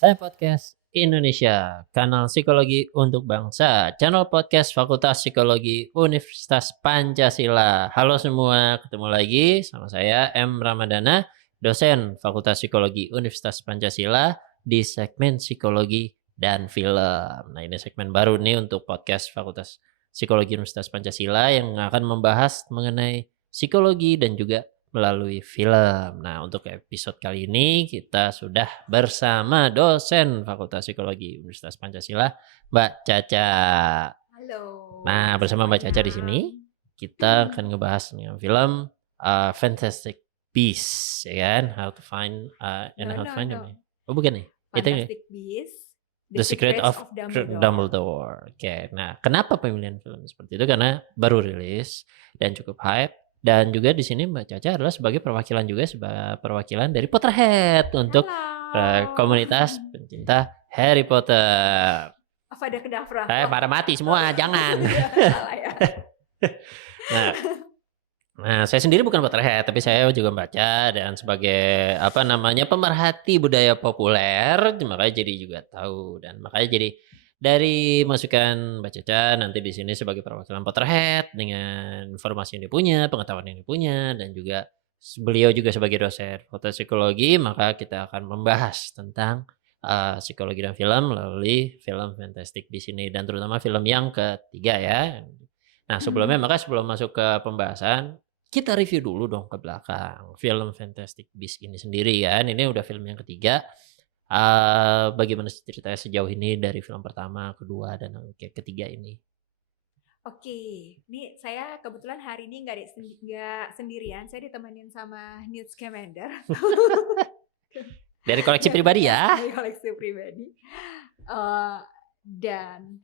Saya Podcast Indonesia, kanal psikologi untuk bangsa, channel podcast Fakultas Psikologi Universitas Pancasila. Halo semua, ketemu lagi sama saya M. Ramadana, dosen Fakultas Psikologi Universitas Pancasila di segmen psikologi dan film. Nah, ini segmen baru nih untuk podcast Fakultas Psikologi Universitas Pancasila yang akan membahas mengenai psikologi dan juga melalui film. Nah, untuk episode kali ini kita sudah bersama dosen Fakultas Psikologi Universitas Pancasila, Mbak Caca. Halo Nah, bersama Mbak Caca di sini semuanya. kita akan ngebahas nih film Fantastic Beasts, ya kan? How to find and No, how to no, find them. no. Oh, bukan nih. Itu ya? Fantastic Beasts, The The Secret Secrets of of Dumbledore. Dumbledore. Oke. Nah, kenapa pemilihan film seperti itu? Karena baru rilis dan cukup hype. Dan juga di sini Mbak Caca adalah sebagai perwakilan juga perwakilan dari Potterhead untuk Halo. komunitas pencinta Harry Potter. Apa ada Kedavra? Pada mati semua, jangan. Iya, salah ya. Nah, saya sendiri bukan Potterhead, tapi saya juga membaca dan sebagai pemerhati budaya populer, makanya jadi juga tahu dan makanya jadi dari masukan Mbak Caca nanti di sini sebagai perwakilan Potterhead dengan informasi yang dia punya, pengetahuan yang dia punya dan juga beliau juga sebagai dosen fakultas psikologi, maka kita akan membahas tentang psikologi dan film melalui film Fantastic di sini dan terutama film yang ketiga ya. Nah, sebelum masuk ke pembahasan, kita review dulu dong ke belakang, film Fantastic Beasts ini sendiri kan, ini udah film yang ketiga. Bagaimana ceritanya sejauh ini dari film pertama, kedua, dan ketiga ini? Oke, ini saya kebetulan hari ini nggak sendirian, saya ditemenin sama Newt Scamander. Dari koleksi pribadi ya? Dari koleksi pribadi. Dan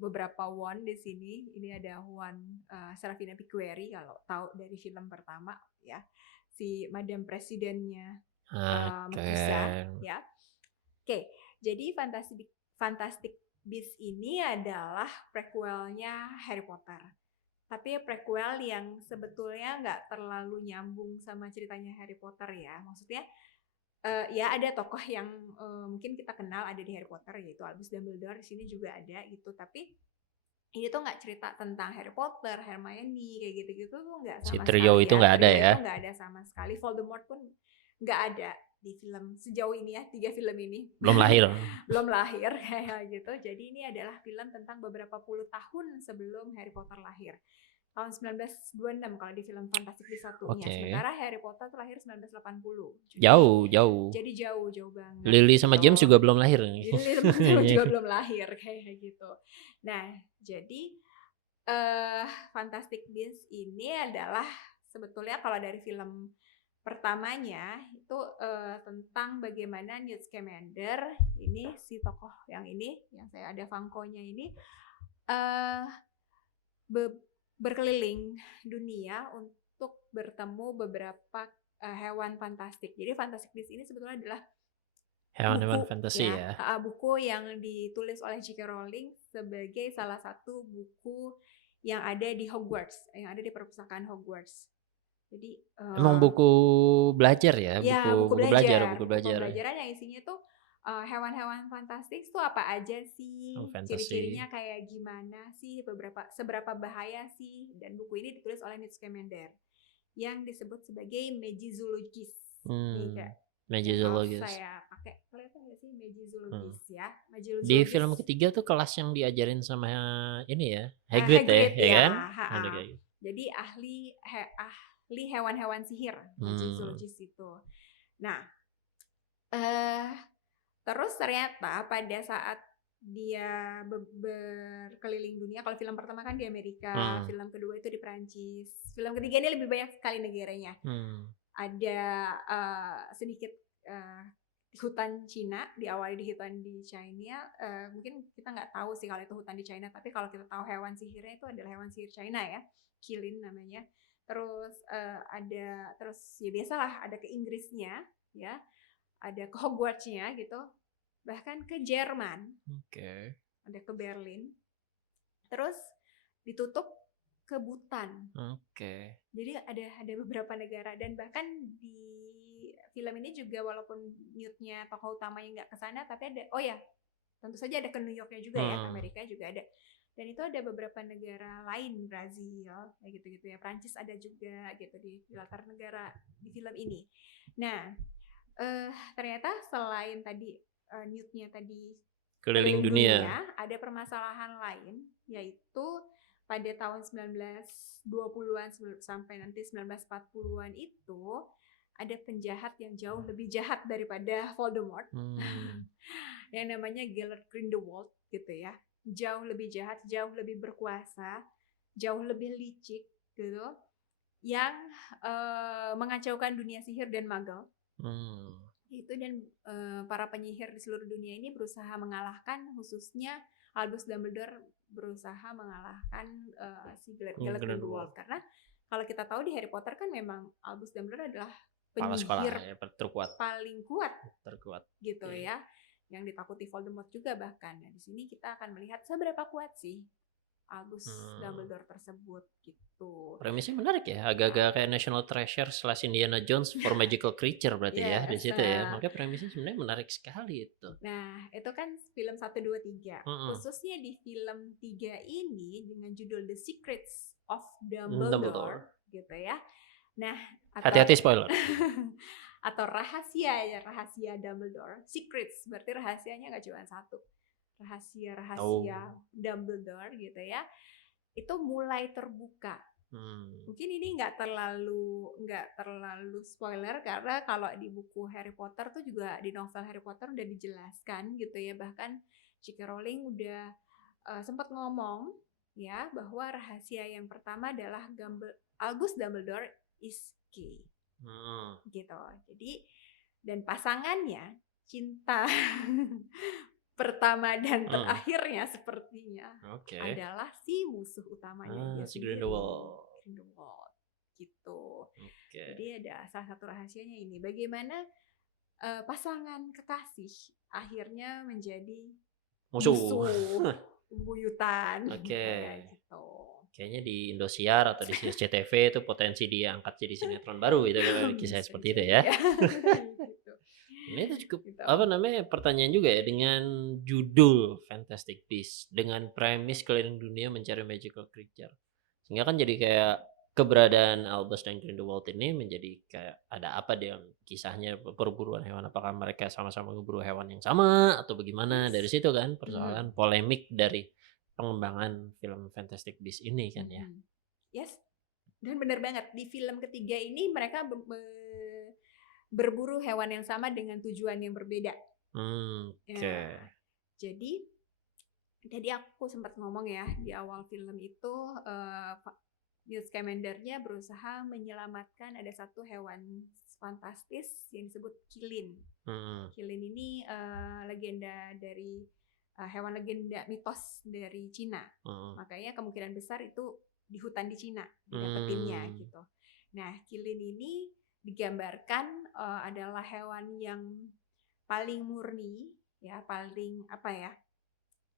beberapa one di sini. Ini ada one Serafina Piqueri, kalau tahu dari film pertama ya, si Madam Presidennya Mephiza Oke. ya. Oke, jadi Fantastic Beasts ini adalah prequelnya Harry Potter. Tapi prequel yang sebetulnya nggak terlalu nyambung sama ceritanya Harry Potter ya. Maksudnya ya ada tokoh yang mungkin kita kenal ada di Harry Potter, yaitu Albus Dumbledore, di sini juga ada gitu. Tapi ini tuh nggak cerita tentang Harry Potter, Hermione kayak gitu-gitu tuh nggak Si sama trio sekali itu ya. nggak ada Trio ya? itu nggak ada sama sekali. Voldemort pun nggak ada di film sejauh ini ya, 3 film ini. Belum lahir? Belum lahir kayak gitu. Jadi ini adalah film tentang beberapa puluh tahun sebelum Harry Potter lahir. Tahun 1926 kalau di film Fantastic Beasts satunya. Oke. Sementara Harry Potter tuh lahir 1980. Jauh. Jadi jauh banget Lily sama gitu. James juga belum lahir. Jadi Lily sama James juga belum lahir kayak gitu. Nah, jadi Fantastic Beasts ini adalah sebetulnya kalau dari film pertamanya itu tentang bagaimana Newt Scamander ini, si tokoh yang ini yang saya ada Funko-nya ini berkeliling dunia untuk bertemu beberapa hewan fantastik. Jadi Fantastic Beasts ini sebetulnya adalah Hewan-hewan buku fantasi ya, ya? buku yang ditulis oleh J.K. Rowling sebagai salah satu buku yang ada di Hogwarts, yang ada di perpustakaan Hogwarts. Jadi Emang buku belajar ya? ya buku Buku belajar. pembelajaran yang isinya tuh hewan-hewan fantastik tuh apa aja sih, Fantasi. ciri-cirinya kayak gimana sih, seberapa bahaya sih, dan buku ini ditulis oleh Newt Scamander yang disebut sebagai Magizoologist. Nih kayak yang kaos Magizoologist. saya pakai, kelihatan nggak sih Hmm. Magizoologist ya? Di film Magizoologist. ketiga tuh kelas yang diajarin sama ini ya, Hagrid ya, Hagrid ya ya, kan? Ada kayak gitu. Jadi ahli hewan-hewan sihir, Magizoologist itu. Nah, terus ternyata pada saat dia berkeliling dunia, kalau film pertama kan di Amerika, film kedua itu di Perancis, film ketiga ini lebih banyak sekali negaranya. Ada sedikit hutan Cina, diawali di hutan di China. Mungkin kita nggak tahu sih kalau itu hutan di China, tapi kalau kita tahu hewan sihirnya itu adalah hewan sihir China ya, Qilin namanya. Terus terus ya biasalah ada ke Inggrisnya ya, ada ke Hogwartsnya gitu, bahkan ke Jerman. Oke. Ada ke Berlin. Terus ditutup ke Bhutan. Oke. Jadi ada beberapa negara, dan bahkan di film ini juga walaupun Newt-nya tokoh utamanya nggak ke sana, tapi ada, oh ya, tentu saja ada ke New York-nya juga ya, ke Amerika juga ada. Dan itu ada beberapa negara lain, Brazil, kayak gitu-gitu ya, Prancis ada juga gitu di latar negara di film ini. Nah, ternyata selain tadi Newt-nya tadi keliling dunia, ada permasalahan lain, yaitu pada tahun 1920-an sampai nanti 1940-an itu ada penjahat yang jauh lebih jahat daripada Voldemort. Yang namanya Gellert Grindelwald gitu ya. Jauh lebih jahat, jauh lebih berkuasa, jauh lebih licik gitu. Yang mengacaukan dunia sihir dan magel. Itu, dan para penyihir di seluruh dunia ini berusaha mengalahkan, khususnya Albus Dumbledore berusaha mengalahkan si Gellert Grindelwald. Karena kalau kita tahu di Harry Potter kan memang Albus Dumbledore adalah penyihir paling kuat gitu ya, yang ditakuti Voldemort juga bahkan. Nah, di sini kita akan melihat seberapa kuat sih Albus Dumbledore tersebut gitu. Premisnya menarik ya, agak-agak kayak National Treasure / Indiana Jones for Magical Creature berarti ya di situ ya. Makanya premisnya sebenarnya menarik sekali itu. Nah, itu kan film 1, 2, 3. Khususnya di film 3 ini dengan judul The Secrets of Dumbledore gitu ya. Nah, hati-hati spoiler. Atau rahasia Dumbledore. Secrets berarti rahasianya nggak cuma satu. Rahasia Dumbledore gitu ya. Itu mulai terbuka. Mungkin ini nggak terlalu spoiler, karena kalau di buku Harry Potter tuh juga, di novel Harry Potter udah dijelaskan gitu ya, bahkan J.K. Rowling udah sempat ngomong ya bahwa rahasia yang pertama adalah Albus Dumbledore is gay. Gitu. Jadi, dan pasangannya, cinta pertama dan terakhirnya sepertinya adalah si musuh utamanya dia si Grindelwald gitu. Jadi ada salah satu rahasianya ini, bagaimana pasangan kekasih akhirnya menjadi musuh buyutan. Gitu. Kayaknya di Indosiar atau di SCTV itu potensi diangkat jadi sinetron baru itu, kisah seperti itu ya. Ini itu cukup pertanyaan juga ya, dengan judul Fantastic Beasts dengan premis keliling dunia mencari magical creature, sehingga kan jadi kayak keberadaan Albus dan Grindelwald ini menjadi kayak ada apa dia kisahnya, perburuan hewan, apakah mereka sama-sama memburu hewan yang sama atau bagaimana. Dari situ kan persoalan polemik dari pengembangan film Fantastic Beasts ini kan ya. Yes, dan benar banget di film ketiga ini mereka berburu hewan yang sama dengan tujuan yang berbeda. Ya, jadi aku sempat ngomong ya di awal film itu, Newt Scamander-nya berusaha menyelamatkan ada satu hewan fantastis yang disebut Qilin. Qilin ini legenda dari hewan legenda mitos dari Cina. Makanya kemungkinan besar itu di hutan di Cina didapetinnya gitu. Nah, Qilin ini digambarkan adalah hewan yang paling murni ya, paling apa ya.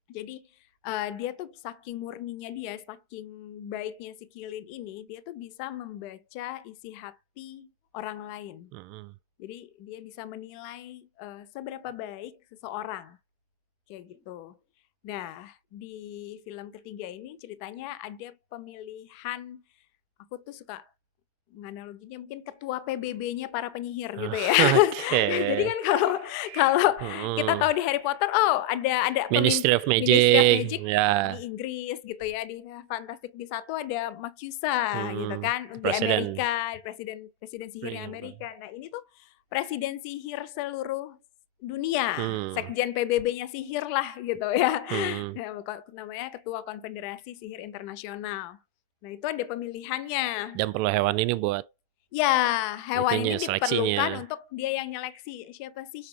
Jadi dia tuh saking murninya dia, saking baiknya si Qilin ini, dia tuh bisa membaca isi hati orang lain. Jadi dia bisa menilai seberapa baik seseorang kayak gitu. Nah, di film ketiga ini ceritanya ada pemilihan, aku tuh suka analoginya mungkin ketua PBB-nya para penyihir gitu ya. Jadi kan kalau kita tahu di Harry Potter, ada Ministry of Magic di Inggris gitu ya, di Fantastic Beasts 1 ada MACUSA gitu kan, di Amerika, presiden sihirnya Amerika. Nah, ini tuh presiden sihir seluruh dunia, sekjen PBB-nya sihir lah gitu ya. Namanya Ketua Konfederasi Sihir Internasional. Nah, itu ada pemilihannya. Dan perlu hewan ini buat hewan ini diperlukan untuk dia yang nyeleksi siapa sih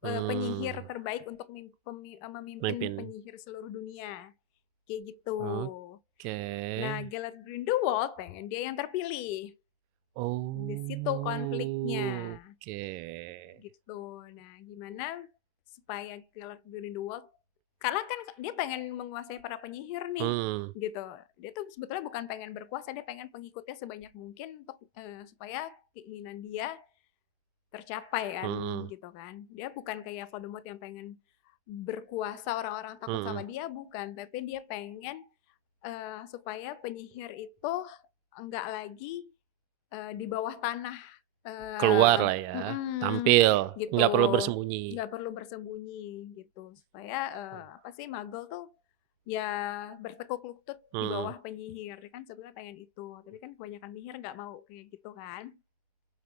penyihir terbaik untuk memimpin penyihir seluruh dunia. Kayak gitu. Nah, Gellert Grindelwald pengen dia yang terpilih. Di situ konfliknya. Gitu. Nah, gimana supaya Gellert Grindelwald karena kan dia pengen menguasai para penyihir nih, gitu. Dia tuh sebetulnya bukan pengen berkuasa, dia pengen pengikutnya sebanyak mungkin untuk supaya keinginan dia tercapai kan, gitu kan. Dia bukan kayak Voldemort yang pengen berkuasa, orang-orang takut sama dia, bukan. Tapi dia pengen supaya penyihir itu enggak lagi di bawah tanah. Keluar lah ya, tampil, Gitu. nggak perlu bersembunyi. Nggak perlu bersembunyi gitu, supaya apa sih, Muggle tuh ya bertekuk lutut di bawah penyihir kan, sebenarnya pengen itu. Tapi kan kebanyakan penyihir nggak mau kayak gitu kan.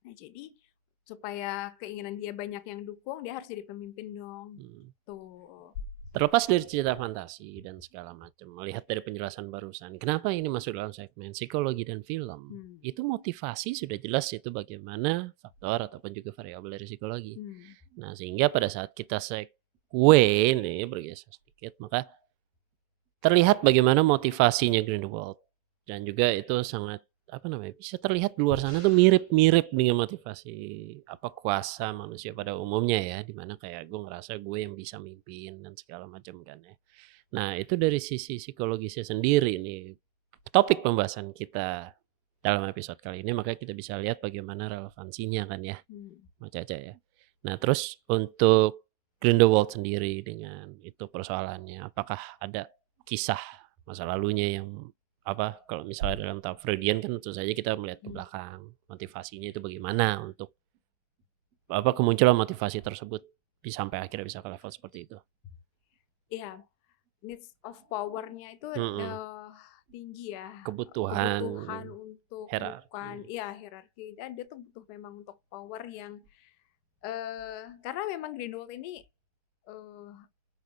Nah jadi supaya keinginan dia banyak yang dukung, dia harus jadi pemimpin dong. Tuh. Terlepas dari cerita fantasi dan segala macam, melihat dari penjelasan barusan, kenapa ini masuk dalam segmen psikologi dan film? Itu motivasi sudah jelas, itu bagaimana faktor ataupun juga variabel dari psikologi. Nah, sehingga pada saat kita segue nih, bergeser sedikit, maka terlihat bagaimana motivasinya Grindelwald, dan juga itu sangat bisa terlihat di luar sana tuh mirip-mirip dengan motivasi kuasa manusia pada umumnya ya, dimana kayak gue ngerasa gue yang bisa mimpin dan segala macam kan ya. Nah itu dari sisi psikologisnya sendiri nih topik pembahasan kita dalam episode kali ini, makanya kita bisa lihat bagaimana relevansinya kan ya, Mbak Caca ya. Nah terus untuk Grindelwald sendiri dengan itu persoalannya, apakah ada kisah masa lalunya yang kalau misalnya dalam tahap Freudian kan tentu saja kita melihat ke belakang, motivasinya itu bagaimana untuk kemunculan motivasi tersebut sampai akhirnya bisa ke level seperti itu. Iya, needs of power-nya itu tinggi ya. Kebutuhan untuk hierarki. Dan dia tuh butuh memang untuk power yang karena memang Grindelwald ini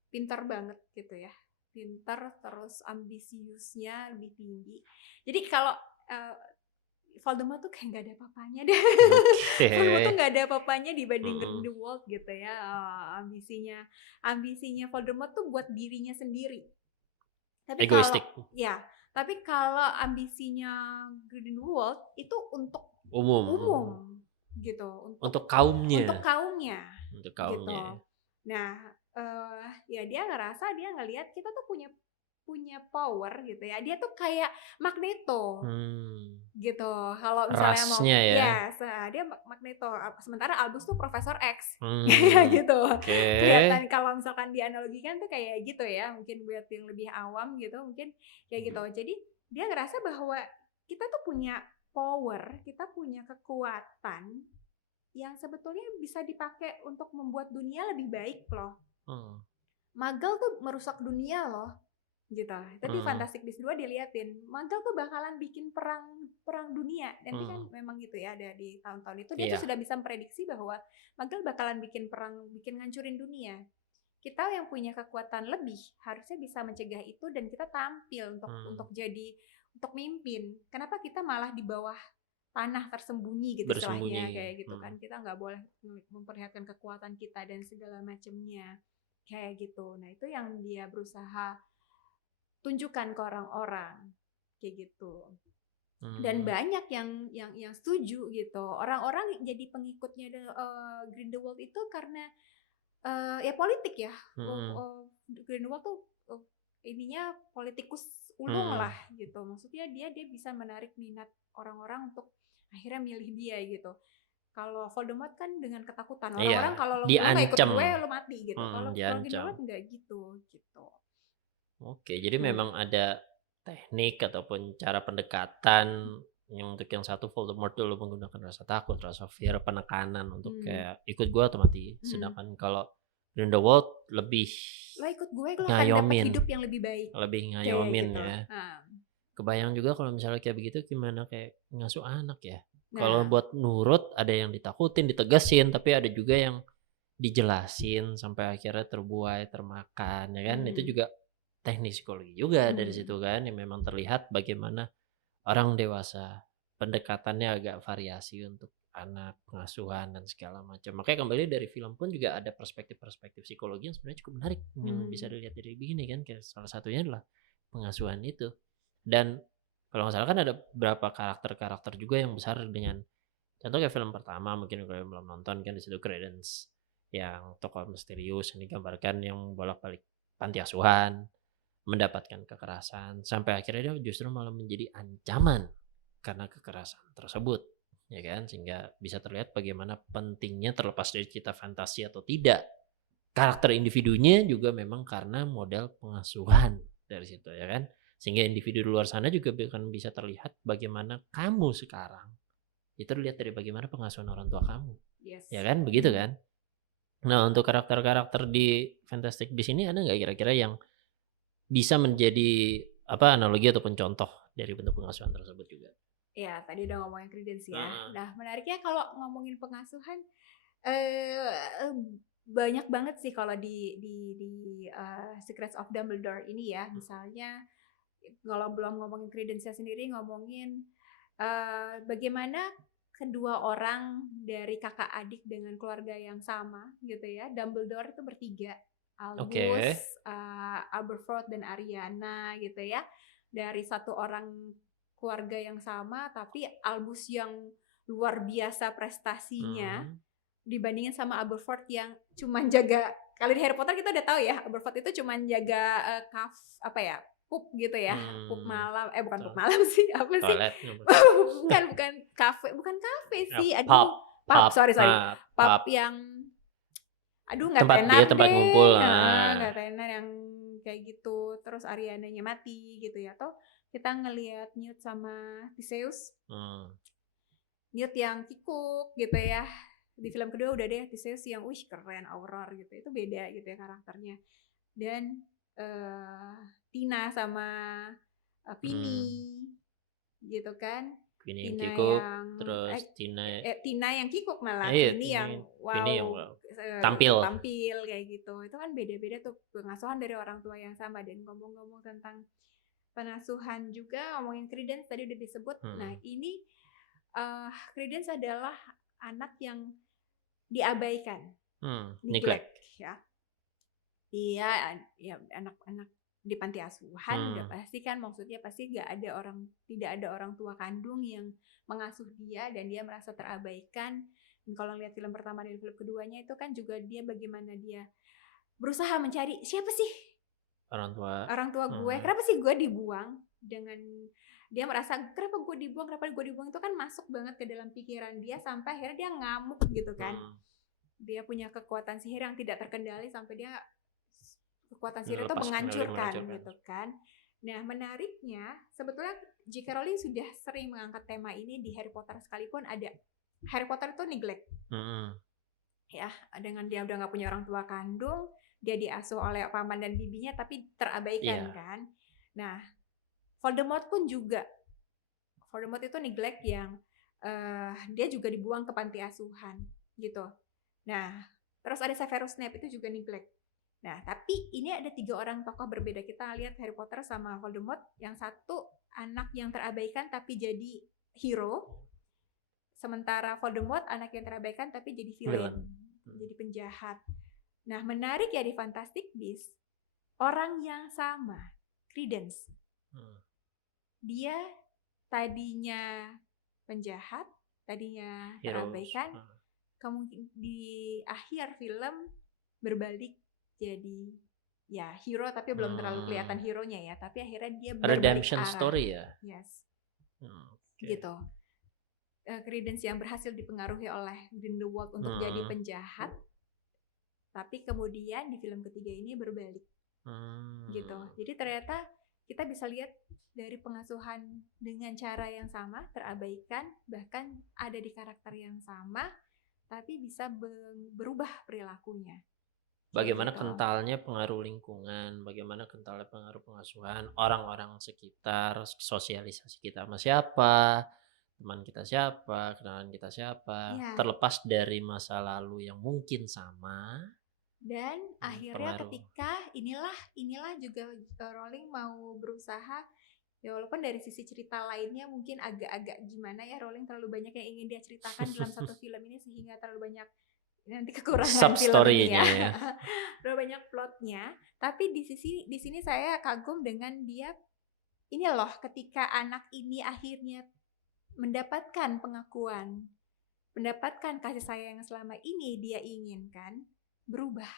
pintar banget gitu ya. Pintar, terus ambisiusnya lebih tinggi. Jadi kalau Voldemort tuh kayak nggak ada apa-apanya deh. Voldemort tuh nggak ada apa-apanya dibanding Grindelwald gitu ya. Ambisinya Voldemort tuh buat dirinya sendiri. Tapi egoistik. Tapi kalau ambisinya Grindelwald itu untuk umum gitu. Untuk kaumnya. Gitu. Nah, dia ngerasa, dia ngelihat kita tuh punya power gitu ya. Dia tuh kayak Magneto. Gitu. Kalau misalnya rasnya dia Magneto. Sementara Albus tuh Profesor X. Gitu. Kelihatan kalau misalkan dianalogikan tuh kayak gitu ya. Mungkin buat yang lebih awam gitu, mungkin kayak gitu. Jadi dia ngerasa bahwa kita tuh punya power, kita punya kekuatan yang sebetulnya bisa dipakai untuk membuat dunia lebih baik loh. Muggle tuh merusak dunia loh, gitu. Tadi Fantastic Beasts 2 diliatin, Muggle tuh bakalan bikin perang dunia. Dan kan memang gitu ya, ada di tahun-tahun itu dia tuh sudah bisa memprediksi bahwa Muggle bakalan bikin perang, bikin ngancurin dunia. Kita yang punya kekuatan lebih harusnya bisa mencegah itu, dan kita tampil untuk mimpin. Kenapa kita malah di bawah tanah tersembunyi gitu istilahnya, kayak gitu kan. Kita nggak boleh memperlihatkan kekuatan kita dan segala macamnya kayak gitu. Nah itu yang dia berusaha tunjukkan ke orang-orang kayak gitu. Dan banyak yang setuju gitu. Orang-orang jadi pengikutnya Grindelwald itu karena ya politik ya. Grindelwald tuh ininya politikus ulung lah gitu. Maksudnya dia bisa menarik minat orang-orang untuk akhirnya milih dia gitu. Kalau Voldemort kan dengan ketakutan. Orang-orang kalau lo nggak ikut gue, lo mati gitu. Kalau Grindelwald nggak gitu. Oke, jadi memang ada teknik ataupun cara pendekatan yang untuk yang satu Voldemort dulu menggunakan rasa takut, rasa fear, penekanan untuk kayak ikut gue atau mati. Sedangkan kalau Grindelwald lebih lo ikut gue, lo akan dapat hidup yang lebih baik. Lebih ngayomin gitu. Ya. Kebayang juga kalau misalnya kayak begitu gimana kayak ngasuh anak ya. Kalau buat nurut ada yang ditakutin, ditegasin, tapi ada juga yang dijelasin sampai akhirnya terbuai, termakan ya kan. Itu juga teknik psikologi juga dari situ kan, yang memang terlihat bagaimana orang dewasa pendekatannya agak variasi untuk anak, pengasuhan dan segala macam. Makanya kembali dari film pun juga ada perspektif-perspektif psikologi yang sebenarnya cukup menarik yang bisa dilihat dari begini kan, kayak salah satunya adalah pengasuhan itu. Dan kalau nggak salah kan ada beberapa karakter-karakter juga yang besar dengan contoh kayak film pertama mungkin kalau belum nonton kan, di situ Credence yang tokoh misterius yang digambarkan yang bolak-balik panti asuhan, mendapatkan kekerasan, sampai akhirnya dia justru malah menjadi ancaman karena kekerasan tersebut, ya kan? Sehingga bisa terlihat bagaimana pentingnya terlepas dari cerita fantasi atau tidak, karakter individunya juga memang karena model pengasuhan dari situ, ya kan? Sehingga individu di luar sana juga akan bisa terlihat bagaimana kamu sekarang, itu dilihat dari bagaimana pengasuhan orang tua kamu, Yes. ya kan? Begitu kan? Nah, untuk karakter-karakter di Fantastic Beasts ini ada nggak kira-kira yang bisa menjadi analogi ataupun contoh dari bentuk pengasuhan tersebut juga? Ya, tadi udah ngomongin Credence ya. Heeh. Nah, menariknya kalau ngomongin pengasuhan, banyak banget sih kalau di Secrets of Dumbledore ini ya. Misalnya kalau belum ngomongin Credence-nya sendiri, ngomongin bagaimana kedua orang dari kakak adik dengan keluarga yang sama gitu ya. Dumbledore itu bertiga, Albus, Oke. Aberforth dan Ariana gitu ya. Dari satu orang keluarga yang sama, tapi Albus yang luar biasa prestasinya dibandingin sama Aberforth yang cuman jaga. Kalau di Harry Potter kita udah tahu ya, Aberforth itu cuman jaga pup gitu ya, pup malam, bukan pup malam sih, apa sih? Toilet. bukan kafe sih, Pub, sorry, pub pub. yang, nggak Tempat deh, ngumpul. nggak tenar yang kayak gitu. Terus Ariananya mati gitu ya, atau kita ngelihat Newt sama Theseus, Newt yang kikuk gitu ya. Di film kedua udah deh Theseus yang keren, Auror gitu, itu beda gitu ya karakternya. Dan Tina sama Vinny gitu kan. Vinny yang kikuk, terus Tina yang kikuk malah, iya, Vinny yang tampil kayak gitu. Itu kan beda-beda tuh pengasuhan dari orang tua yang sama. Dan ngomong-ngomong tentang pengasuhan juga, ngomongin Credence tadi udah disebut. Nah, ini Credence adalah anak yang diabaikan, neglect ya. Dia ya anak-anak di panti asuhan udah pasti kan, maksudnya pasti tidak ada orang tua kandung yang mengasuh dia dan dia merasa terabaikan. Dan kalau lihat film pertama dan film keduanya itu kan juga dia bagaimana dia berusaha mencari siapa sih orang tua gue, kenapa sih gue dibuang, dengan dia merasa kenapa gue dibuang itu kan masuk banget ke dalam pikiran dia sampai akhirnya dia ngamuk gitu kan. Dia punya kekuatan sihir yang tidak terkendali sampai dia kekuatan sihir itu menghancurkan gitu kan. Nah, menariknya sebetulnya J.K. Rowling sudah sering mengangkat tema ini di Harry Potter, sekalipun ada Harry Potter itu neglect. Ya, dengan dia udah nggak punya orang tua kandung, dia diasuh oleh paman dan bibinya tapi terabaikan kan. Nah, Voldemort pun juga. Voldemort itu neglect yang dia juga dibuang ke panti asuhan gitu. Nah, terus ada Severus Snape itu juga neglect. Nah, tapi ini ada 3 orang tokoh berbeda. Kita lihat Harry Potter sama Voldemort. Yang satu anak yang terabaikan tapi jadi hero. Sementara Voldemort anak yang terabaikan tapi jadi villain. Jadi penjahat. Nah, menarik ya di Fantastic Beasts. Orang yang sama, Credence. Dia tadinya penjahat, tadinya terabaikan. Kemudian di akhir film berbalik jadi ya hero, tapi belum terlalu kelihatan hero-nya ya, tapi akhirnya dia berbalik redemption arah. Story ya. Yes. Gitu. Credence yang berhasil dipengaruhi oleh Grindelwald untuk jadi penjahat, tapi kemudian di film ketiga ini berbalik. Gitu. Jadi ternyata kita bisa lihat dari pengasuhan dengan cara yang sama, terabaikan, bahkan ada di karakter yang sama, tapi bisa berubah perilakunya. Bagaimana kentalnya pengaruh lingkungan, bagaimana kentalnya pengaruh pengasuhan, orang-orang sekitar, sosialisasi kita sama siapa, teman kita siapa, kenalan kita siapa, terlepas dari masa lalu yang mungkin sama. Dan akhirnya ketika inilah juga Rowling mau berusaha, ya walaupun dari sisi cerita lainnya mungkin agak-agak gimana ya, Rowling terlalu banyak yang ingin dia ceritakan dalam satu film ini sehingga terlalu banyak nanti kekurangan film ini ya. Terlalu banyak plotnya, tapi di sini saya kagum dengan dia. Ini loh, ketika anak ini akhirnya mendapatkan pengakuan, mendapatkan kasih sayang yang selama ini dia inginkan, berubah.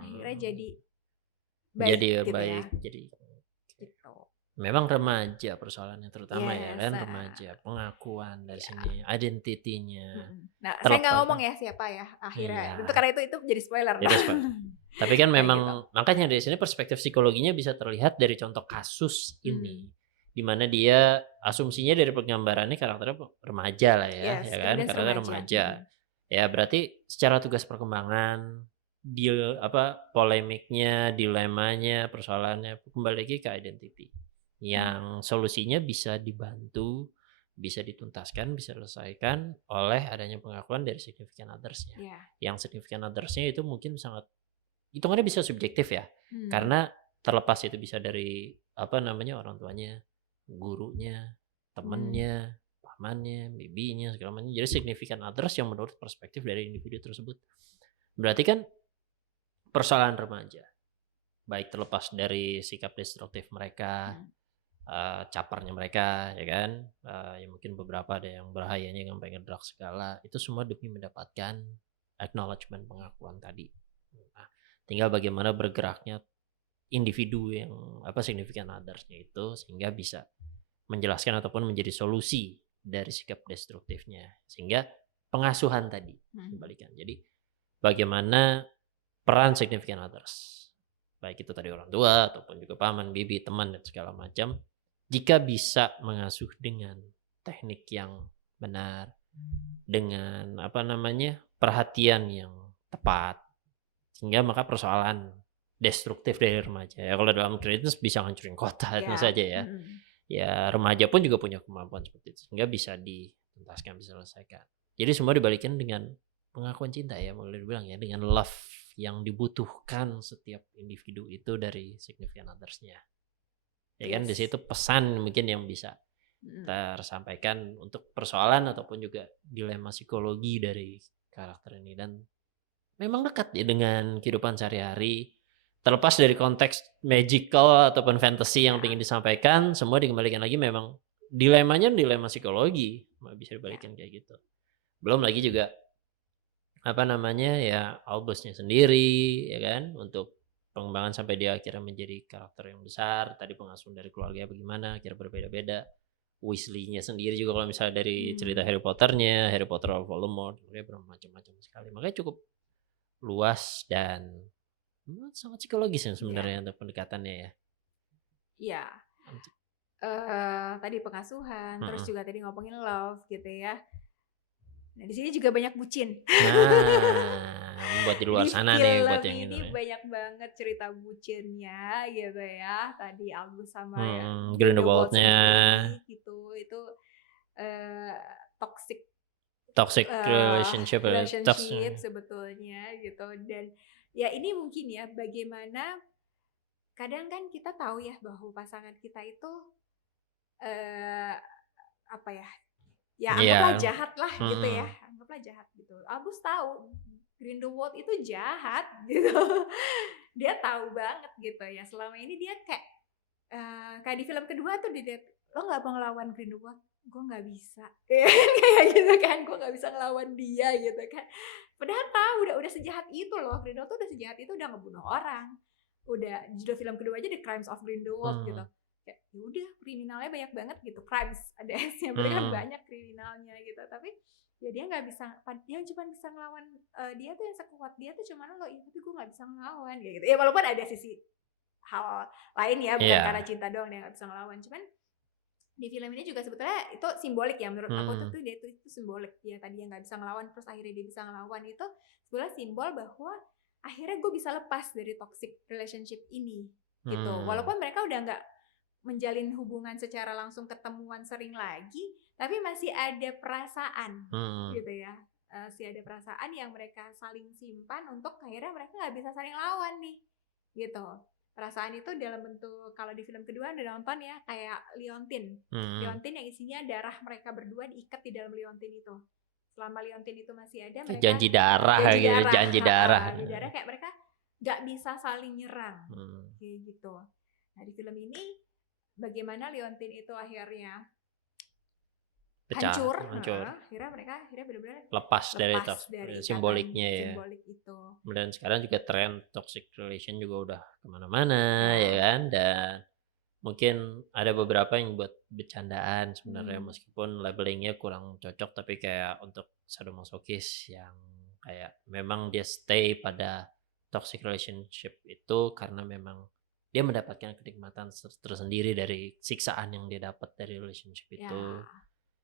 Akhirnya jadi baik jadi gitu ya. baik, jadi Gitu. memang remaja persoalannya terutama ya Yes, kan, remaja, pengakuan dari iya. sini, identity-nya Nah, saya nggak terlepas ngomong ya siapa ya akhirnya, itu iya, karena itu jadi spoiler. jadi tapi kan Kayak gitu. memang makanya dari sini perspektif psikologinya bisa terlihat dari contoh kasus ini, di mana dia asumsinya dari penggambarannya karakternya remaja lah ya, Yes, ya kan, confidence karakternya remaja. remaja. Ya berarti secara tugas perkembangan, polemiknya, dilemanya, persoalannya, kembali lagi ke identity. Yang solusinya bisa dibantu, bisa dituntaskan, bisa diselesaikan oleh adanya pengakuan dari significant others-nya. Iya. Yang significant others-nya itu mungkin sangat hitungannya bisa subjektif ya, Hmm. karena terlepas itu bisa dari orang tuanya, gurunya, temennya, pamannya, bibinya, segala macam. Jadi significant others yang menurut perspektif dari individu tersebut. Berarti kan persoalan remaja, baik terlepas dari sikap destruktif mereka, capernya mereka, ya kan, ya mungkin beberapa ada yang bahayanya sampai ngedrugs segala, itu semua demi mendapatkan acknowledgement, pengakuan tadi. Nah, tinggal bagaimana bergeraknya individu yang significant others-nya itu sehingga bisa menjelaskan ataupun menjadi solusi dari sikap destruktifnya. Sehingga pengasuhan tadi kembalikan. Jadi bagaimana peran significant others, baik itu tadi orang tua ataupun juga paman, bibi, teman dan segala macam, jika bisa mengasuh dengan teknik yang benar, dengan perhatian yang tepat, sehingga maka persoalan destruktif dari remaja ya kalau dalam kritis bisa ngancurin kota tentu saja ya. Ya remaja pun juga punya kemampuan seperti itu sehingga bisa dituntaskan, bisa diselesaikan. Jadi semua dibalikin dengan pengakuan cinta ya, boleh dibilang ya, dengan love yang dibutuhkan setiap individu itu dari significant others-nya. Ya kan di situ pesan mungkin yang bisa tersampaikan untuk persoalan ataupun juga dilema psikologi dari karakter ini, dan memang dekat ya dengan kehidupan sehari-hari. Terlepas dari konteks magical ataupun fantasy yang ingin disampaikan, semua dikembalikan lagi memang dilemanya dilema psikologi, bisa dibalikin kayak gitu. Belum lagi juga ya Albusnya sendiri ya kan, untuk pengembangan sampai dia akhirnya menjadi karakter yang besar. Tadi pengasuhan dari keluarga bagaimana, akhirnya berbeda-beda. Weasley-nya sendiri juga kalau misalnya dari cerita Harry Potter-nya, Harry Potter of Voldemort, dia bermacam-macam sekali. Makanya cukup luas dan sangat psikologis ya sebenarnya untuk pendekatannya ya. Iya. Tadi pengasuhan, terus juga tadi ngomongin love gitu ya. Nah di sini juga banyak bucin. Nah, buat di luar sana nih buat yang ini banyak banget cerita bucinnya gitu ya. Tadi Albus sama yang Grindelwald-nya gitu, itu toxic relationship sebetulnya gitu. Dan ya ini mungkin ya bagaimana kadang kan kita tahu ya bahwa pasangan kita itu anggaplah jahat lah gitu ya, anggaplah jahat gitu. Albus tahu Grindelwald itu jahat gitu. Dia tahu banget gitu ya. Selama ini dia kayak di film kedua tuh dia, lo nggak mau ngelawan Grindelwald, gue nggak bisa, kayak gitu kan, gue nggak bisa ngelawan dia gitu kan. Padahal tahu udah sejahat itu loh, Grindelwald tuh udah sejahat itu, udah ngebunuh orang. Udah judul film kedua aja The Crimes of Grindelwald gitu. Kayak udah kriminalnya banyak banget gitu, crimes ada S-nya, berarti kan banyak kriminalnya gitu. Tapi ya dia nggak bisa, dia cuma bisa ngelawan dia tuh yang sekuat dia tuh cuma lo, tapi gue nggak bisa ngelawan kayak gitu. Ya walaupun ada sisi hal lain ya, bukan karena cinta doang dia nggak bisa ngelawan. Cuman di film ini juga sebetulnya itu simbolik ya menurut aku tuh dia itu simbolik. Dia tadi yang nggak bisa ngelawan terus akhirnya dia bisa ngelawan, itu sebetulnya simbol bahwa akhirnya gue bisa lepas dari toxic relationship ini gitu. Walaupun mereka udah nggak menjalin hubungan secara langsung, ketemuan sering lagi, tapi masih ada perasaan gitu ya. Masih ada perasaan yang mereka saling simpan untuk akhirnya mereka nggak bisa saling lawan nih gitu. Perasaan itu dalam bentuk, kalau di film kedua udah nonton ya, kayak liontin. Liontin yang isinya darah mereka berdua diikat di dalam liontin itu. Selama liontin itu masih ada, mereka janji darah kayak mereka nggak bisa saling nyerang kayak gitu. Nah di film ini bagaimana liontin itu akhirnya hancur. Akhirnya mereka benar-benar lepas dari simboliknya ya. Simbolik itu. Kemudian sekarang juga tren toxic relation juga udah kemana-mana ya kan, dan mungkin ada beberapa yang buat bercandaan sebenarnya meskipun labelingnya kurang cocok, tapi kayak untuk sadomasokis yang kayak memang dia stay pada toxic relationship itu karena memang dia mendapatkan kenikmatan tersendiri dari siksaan yang dia dapat dari relationship itu,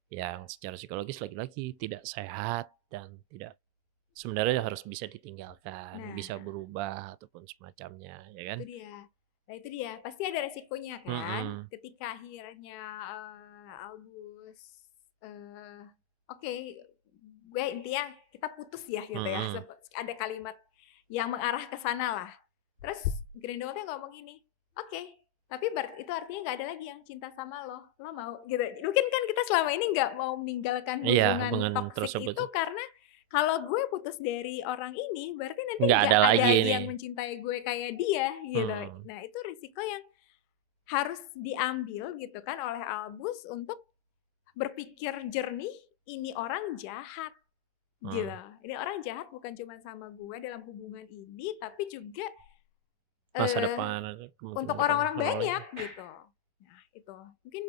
yang secara psikologis lagi-lagi tidak sehat dan tidak sebenarnya harus bisa ditinggalkan, bisa berubah ataupun semacamnya, ya kan? Itu dia, pasti ada resikonya kan, ketika akhirnya Albus oke, gue intinya kita putus ya gitu ya, ada kalimat yang mengarah ke sana lah. Terus Grindelwald ngomong gini, oke, tapi itu artinya nggak ada lagi yang cinta sama lo mau gitu. Mungkin kan kita selama ini nggak mau meninggalkan hubungan toksik itu karena kalau gue putus dari orang ini berarti nanti nggak ada lagi yang mencintai gue kayak dia gitu. Nah itu risiko yang harus diambil gitu kan oleh Albus untuk berpikir jernih, ini orang jahat gitu. Ini orang jahat bukan cuma sama gue dalam hubungan ini, tapi juga masa depan untuk orang-orang banyak gitu. Nah itu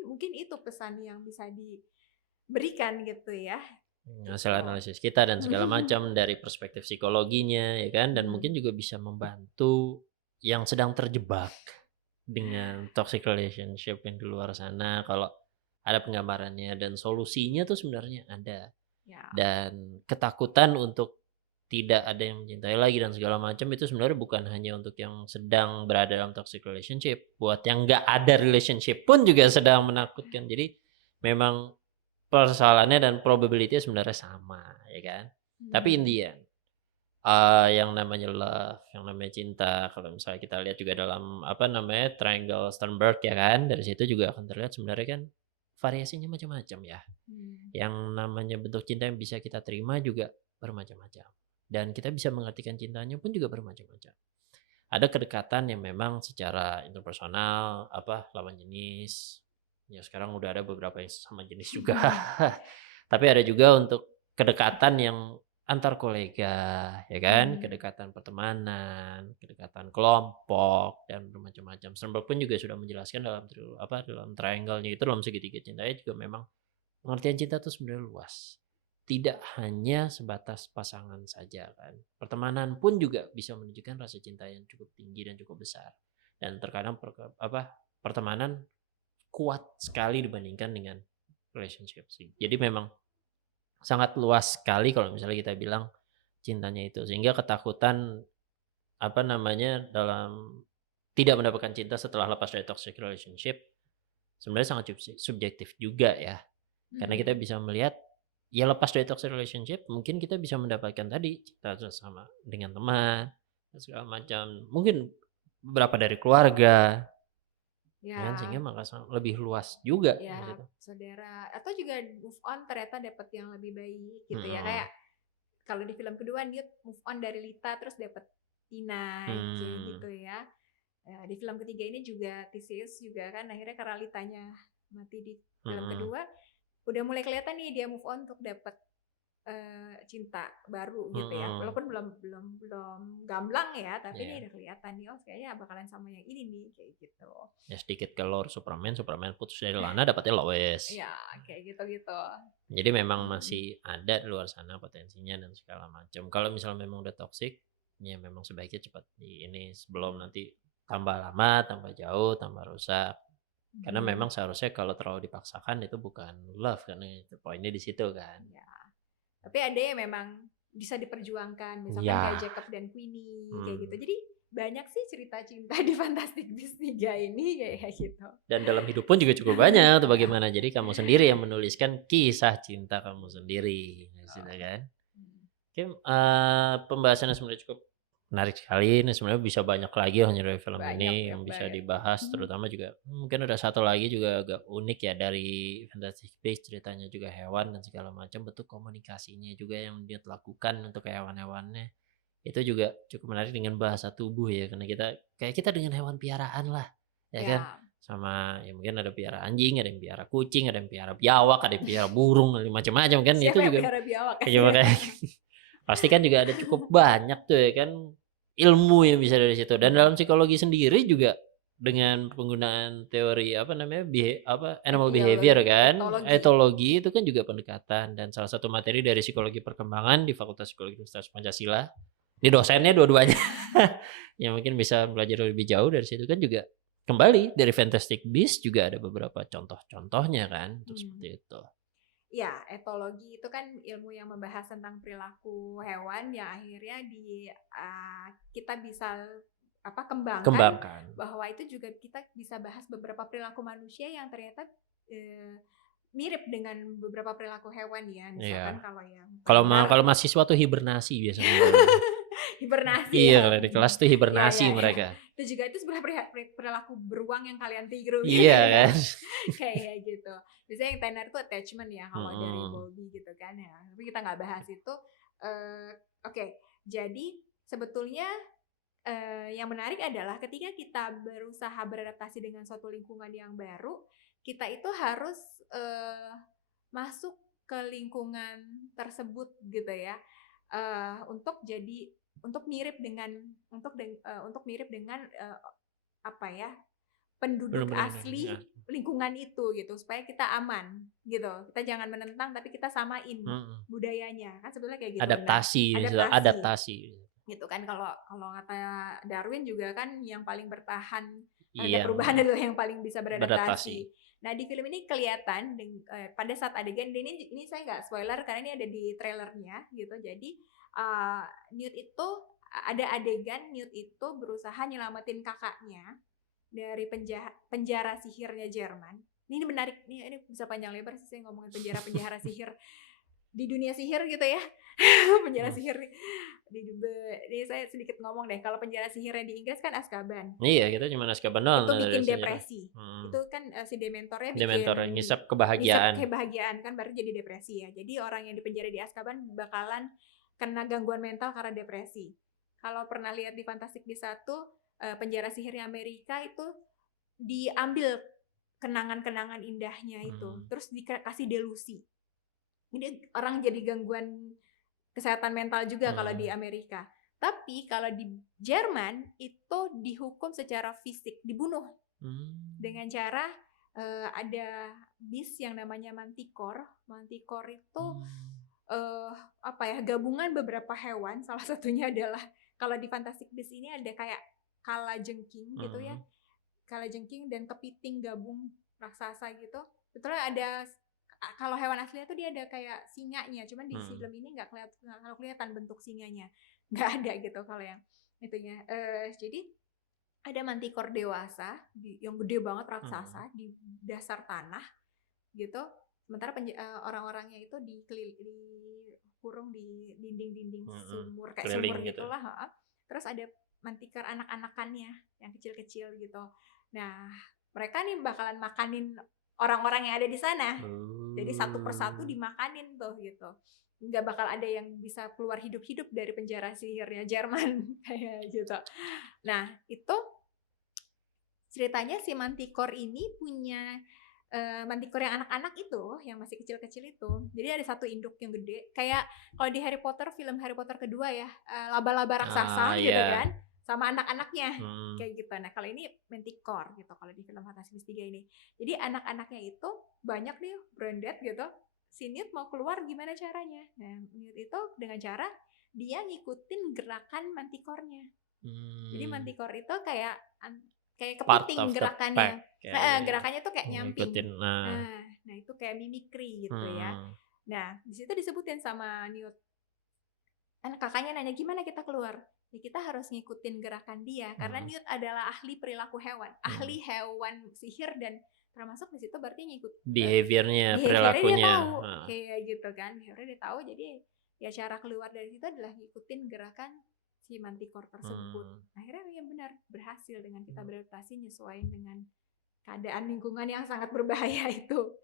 mungkin itu pesan yang bisa diberikan gitu ya, hasil analisis kita dan segala macam dari perspektif psikologinya ya kan, dan mungkin juga bisa membantu yang sedang terjebak dengan toxic relationship yang di luar sana kalau ada penggambarannya, dan solusinya tuh sebenarnya ada. Dan ketakutan untuk tidak ada yang mencintai lagi dan segala macam itu sebenarnya bukan hanya untuk yang sedang berada dalam toxic relationship, buat yang nggak ada relationship pun juga sedang menakutkan. Jadi memang persoalannya dan probability sebenarnya sama ya kan. Tapi in the end yang namanya love, yang namanya cinta, kalau misalnya kita lihat juga dalam triangle Sternberg ya kan, dari situ juga akan terlihat sebenarnya kan variasinya macam-macam ya. Yang namanya bentuk cinta yang bisa kita terima juga bermacam-macam, dan kita bisa mengartikan cintanya pun juga bermacam-macam. Ada kedekatan yang memang secara interpersonal, lawan jenis. Ya sekarang udah ada beberapa yang sama jenis juga. Tapi ada juga untuk kedekatan yang antar kolega, ya kan? Kedekatan pertemanan, kedekatan kelompok, dan bermacam-macam. Sternberg pun juga sudah menjelaskan dalam triangle-nya itu, dalam segitiga cintanya juga memang pengertian cinta itu sebenarnya luas. Tidak hanya sebatas pasangan saja kan. Pertemanan pun juga bisa menunjukkan rasa cinta yang cukup tinggi dan cukup besar. Dan terkadang pertemanan kuat sekali dibandingkan dengan relationship sih. Jadi memang sangat luas sekali kalau misalnya kita bilang cintanya itu, sehingga ketakutan dalam tidak mendapatkan cinta setelah lepas dari toxic relationship sebenarnya sangat subjektif juga ya. Karena kita bisa melihat ya lepas dari toxic relationship mungkin kita bisa mendapatkan tadi cinta sama dengan teman dan segala macam, mungkin beberapa dari keluarga ya, sehingga maka lebih luas juga ya, saudara, atau juga move on ternyata dapat yang lebih baik gitu ya. Kayak kalau di film kedua dia move on dari Lita terus dapat Tina kayak gitu ya. Di film ketiga ini juga Theseus juga kan akhirnya karena Litanya mati di film kedua, udah mulai kelihatan nih dia move on untuk dapat cinta baru gitu ya. Walaupun belum gamblang ya, tapi ini udah kelihatan nih, kayaknya bakalan sama yang ini nih kayak gitu. Ya sedikit kelor Superman putus dari Lana dapatnya Lois. Ya kayak gitu. Jadi memang masih ada di luar sana potensinya dan segala macam. Kalau misalnya memang udah toxic, ya memang sebaiknya cepat ini sebelum nanti tambah lama, tambah jauh, tambah rusak. Karena memang seharusnya kalau terlalu dipaksakan itu bukan love, karena itu poinnya di situ kan. Ya. Tapi ada yang memang bisa diperjuangkan, misalkan kayak Jacob dan Queenie kayak gitu. Jadi banyak sih cerita cinta di Fantastic Beasts 3 ini kayak gitu. Dan dalam hidup pun juga cukup banyak tuh bagaimana. Jadi kamu sendiri yang menuliskan kisah cinta kamu sendiri, kan? Oke, pembahasannya sebenarnya cukup menarik sekali. Ini sebenarnya bisa banyak lagi hanya dari film ini yang bisa dibahas, terutama juga mungkin ada satu lagi juga agak unik ya dari Fantastic Beasts, ceritanya juga hewan dan segala macam, bentuk komunikasinya juga yang dia lakukan untuk hewan-hewannya itu juga cukup menarik dengan bahasa tubuh ya, karena kita dengan hewan piaraan lah ya kan, sama ya mungkin ada piara anjing, ada yang piara kucing, ada yang piara biawak, ada yang piara burung, macam-macam kan. Siapa itu juga piara biawak? kayak Pasti kan juga ada cukup banyak tuh ya kan, ilmu yang bisa dari situ. Dan dalam psikologi sendiri juga dengan penggunaan teori apa namanya, animal behavior kan, etologi itu kan juga pendekatan dan salah satu materi dari psikologi perkembangan di Fakultas Psikologi Universitas Pancasila. Ini dosennya dua-duanya yang mungkin bisa belajar lebih jauh dari situ kan juga kembali dari Fantastic Beasts juga ada beberapa contoh-contohnya kan, untuk seperti itu. Ya, etologi itu kan ilmu yang membahas tentang perilaku hewan yang akhirnya kita bisa kembangkan bahwa itu juga kita bisa bahas beberapa perilaku manusia yang ternyata mirip dengan beberapa perilaku hewan ya. Misalkan kalau mahasiswa tuh hibernasi biasanya. Hibernasi iya, ya. di kelas tuh hibernasi mereka. Itu juga itu sebenarnya perilaku beruang yang kalian tiru gitu. Iya kan. Kayak gitu. Biasanya yang tenar itu attachment ya kalau dari Bowlby gitu kan ya. Tapi kita nggak bahas itu. Oke. Jadi sebetulnya yang menarik adalah ketika kita berusaha beradaptasi dengan suatu lingkungan yang baru, kita itu harus masuk ke lingkungan tersebut gitu ya. Untuk mirip dengan penduduk asli lingkungan itu gitu, supaya kita aman gitu. Kita jangan menentang tapi kita samain budayanya kan, sebetulnya kayak gitu. Adaptasi gitu kan. Kalau kata Darwin juga kan yang paling bertahan ada perubahan adalah yang paling bisa beradaptasi. Nah di film ini kelihatan pada saat adegan ini saya nggak spoiler karena ini ada di trailernya gitu. Jadi Newt itu ada adegan Newt itu berusaha nyelamatin kakaknya dari penjara sihirnya Jerman. Ini menarik, ini bisa panjang lebar sih saya ngomongin penjara sihir di dunia sihir gitu ya. Penjara sihir ini saya sedikit ngomong deh. Kalau penjara sihirnya di Inggris kan Azkaban. Iya, kita cuma Azkaban doang. Itu bikin depresi. Itu kan si Dementornya bikin ngisap kebahagiaan kan baru jadi depresi ya. Jadi orang yang dipenjara di Azkaban bakalan kena gangguan mental karena depresi. Kalau pernah lihat di Fantastic Beasts 1, penjara sihirnya Amerika itu diambil kenangan-kenangan indahnya itu, terus dikasih delusi. Jadi orang jadi gangguan kesehatan mental juga kalau di Amerika. Tapi kalau di Jerman itu dihukum secara fisik, dibunuh dengan cara ada beast yang namanya Manticore. Manticore itu gabungan beberapa hewan. Salah satunya adalah kalau di Fantastic Beasts ini ada kayak kalajengking gitu ya. Kalajengking dan kepiting gabung raksasa gitu. Betulnya ada, kalau hewan aslinya tuh dia ada kayak singanya, cuman di film ini nggak kelihatan bentuk singanya, nggak ada gitu kalau yang itunya. Jadi ada manticore dewasa yang gede banget raksasa di dasar tanah gitu. Sementara orang-orangnya itu dikurung di dinding-dinding sumur kayak sumur gitulah. Terus ada manticore anak-anakannya yang kecil-kecil gitu. Nah, mereka nih bakalan makanin orang-orang yang ada di sana. Jadi satu persatu dimakanin tuh gitu. Nggak bakal ada yang bisa keluar hidup-hidup dari penjara sihirnya Jerman kayak gitu. Nah, itu ceritanya si Manticore ini punya Manticore yang anak-anak itu, yang masih kecil-kecil itu. Jadi ada satu induk yang gede. Kayak kalau di Harry Potter, film Harry Potter kedua ya, laba-laba raksasa gitu kan. Sama anak-anaknya kayak gitu. Nah kalau ini Manticore gitu kalau di film Fantastic Beasts 3 ini. Jadi anak-anaknya itu banyak nih branded gitu. Si Newt mau keluar gimana caranya? Nah Newt itu dengan cara dia ngikutin gerakan Manticore-nya. Jadi Manticore itu kayak kepiting gerakannya. Gerakannya tuh kayak nyamping. Nah itu kayak mimikri gitu ya. Nah di situ disebutin sama Newt. Kan kakaknya nanya gimana kita keluar? Ya kita harus ngikutin gerakan dia karena Newt adalah ahli perilaku hewan, ahli hewan sihir, dan termasuk di situ berarti ngikut behaviornya, perilakunya. Dia tahu kayak gitu kan, behaviornya dia tahu. Jadi ya cara keluar dari situ adalah ngikutin gerakan si Manticore tersebut. Akhirnya yang benar berhasil dengan kita beradaptasi nyesuaiin dengan keadaan lingkungan yang sangat berbahaya itu.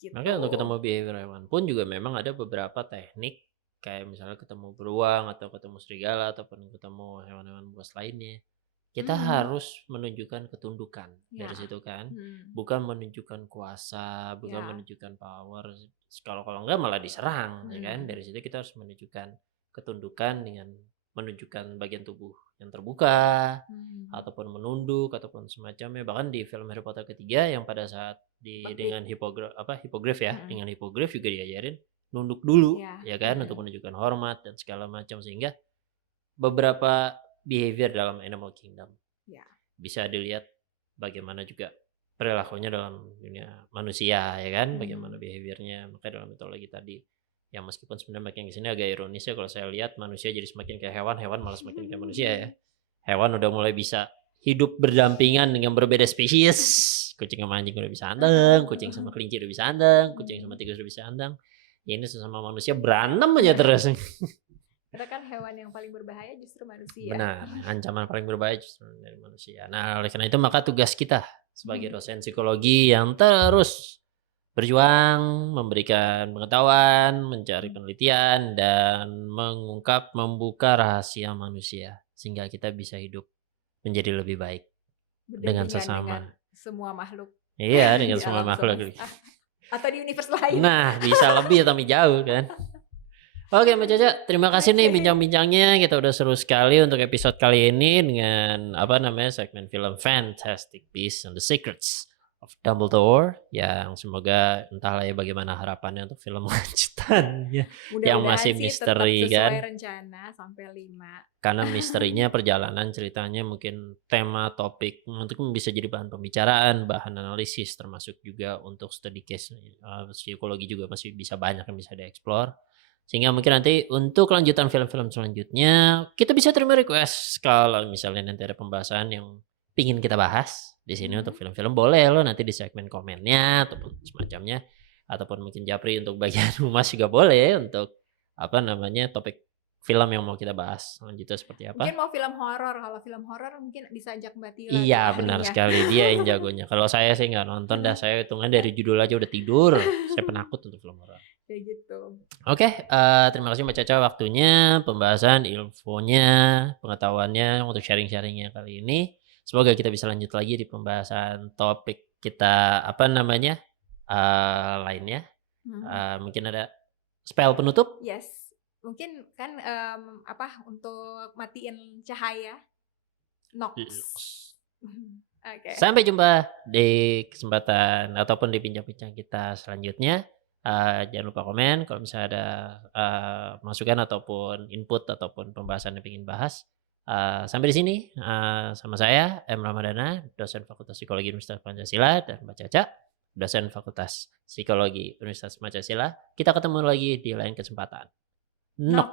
Gitu. Makanya untuk ketemu behavior hewan pun juga memang ada beberapa teknik. Kayak misalnya ketemu beruang atau ketemu serigala ataupun ketemu hewan-hewan buas lainnya, kita harus menunjukkan ketundukan dari situ kan, bukan menunjukkan kuasa, bukan menunjukkan power. Kalau enggak malah diserang, ya kan. Dari situ kita harus menunjukkan ketundukan dengan menunjukkan bagian tubuh yang terbuka ataupun menunduk ataupun semacamnya. Bahkan di film Harry Potter ketiga yang pada saat dengan hipogrif ya, dengan hipogrif juga diajarin nunduk dulu ya kan, untuk menunjukkan hormat dan segala macam, sehingga beberapa behavior dalam Animal Kingdom bisa dilihat bagaimana juga perilakunya dalam dunia manusia ya kan, bagaimana behaviornya. Maka dalam mitologi tadi yang meskipun sebenarnya makin kesini agak ironis ya, kalau saya lihat manusia jadi semakin kayak hewan, hewan malah semakin kayak manusia ya. Hewan udah mulai bisa hidup berdampingan dengan berbeda spesies. Kucing sama anjing udah bisa andang, kucing sama kelinci udah bisa andang, kucing sama tikus udah bisa andang. Ya ini sesama manusia berantem aja terus. Karena kan hewan yang paling berbahaya justru manusia. Benar, ancaman paling berbahaya justru dari manusia. Nah, oleh karena itu maka tugas kita sebagai dosen psikologi yang terus berjuang, memberikan pengetahuan, mencari penelitian, dan membuka rahasia manusia sehingga kita bisa hidup menjadi lebih baik dengan sesama. Dengan semua makhluk. Iya, dengan semua makhluk. Atau di universe lain. Nah, bisa lebih atau jauh kan. Oke Mbak Caca, terima kasih nih bincang-bincangnya. Kita udah seru sekali untuk episode kali ini dengan segmen film Fantastic Beasts and the Secrets of Dumbledore, yang semoga entahlah ya bagaimana harapannya untuk film lanjutannya yang masih misteri kan. Sesuai rencana sampai 5. Karena misterinya perjalanan ceritanya mungkin tema topik untuk bisa jadi bahan pembicaraan, bahan analisis, termasuk juga untuk studi case psikologi juga masih bisa banyak yang bisa dieksplor. Sehingga mungkin nanti untuk lanjutan film-film selanjutnya kita bisa terima request kalau misalnya nanti ada pembahasan yang pingin kita bahas di sini untuk film-film, boleh lo nanti di segmen komennya ataupun semacamnya, ataupun mungkin Japri untuk bagian humas juga boleh untuk topik film yang mau kita bahas selanjutnya seperti apa. Mungkin mau film horor, kalau film horor mungkin bisa ajak Mbak Tila. Iya benar sekali, dia yang jagonya. Kalau saya sih nggak nonton dah, saya hitungan dari judul aja udah tidur. Saya penakut untuk film horor. Kayak gitu. Oke, terima kasih Mbak Caca waktunya, pembahasan, infonya, pengetahuannya untuk sharing-sharingnya kali ini. Semoga kita bisa lanjut lagi di pembahasan topik kita lainnya. Mungkin ada spell penutup? Yes, mungkin kan untuk matiin cahaya Nox. Okay. Sampai jumpa di kesempatan ataupun di bincang-bincang kita selanjutnya. Jangan lupa komen kalau misalnya ada masukan ataupun input ataupun pembahasan yang ingin bahas. Sampai di sini sama saya M. Ramadana, dosen Fakultas Psikologi Universitas Pancasila, dan Mbak Caca, dosen Fakultas Psikologi Universitas Pancasila. Kita ketemu lagi di lain kesempatan. Nox.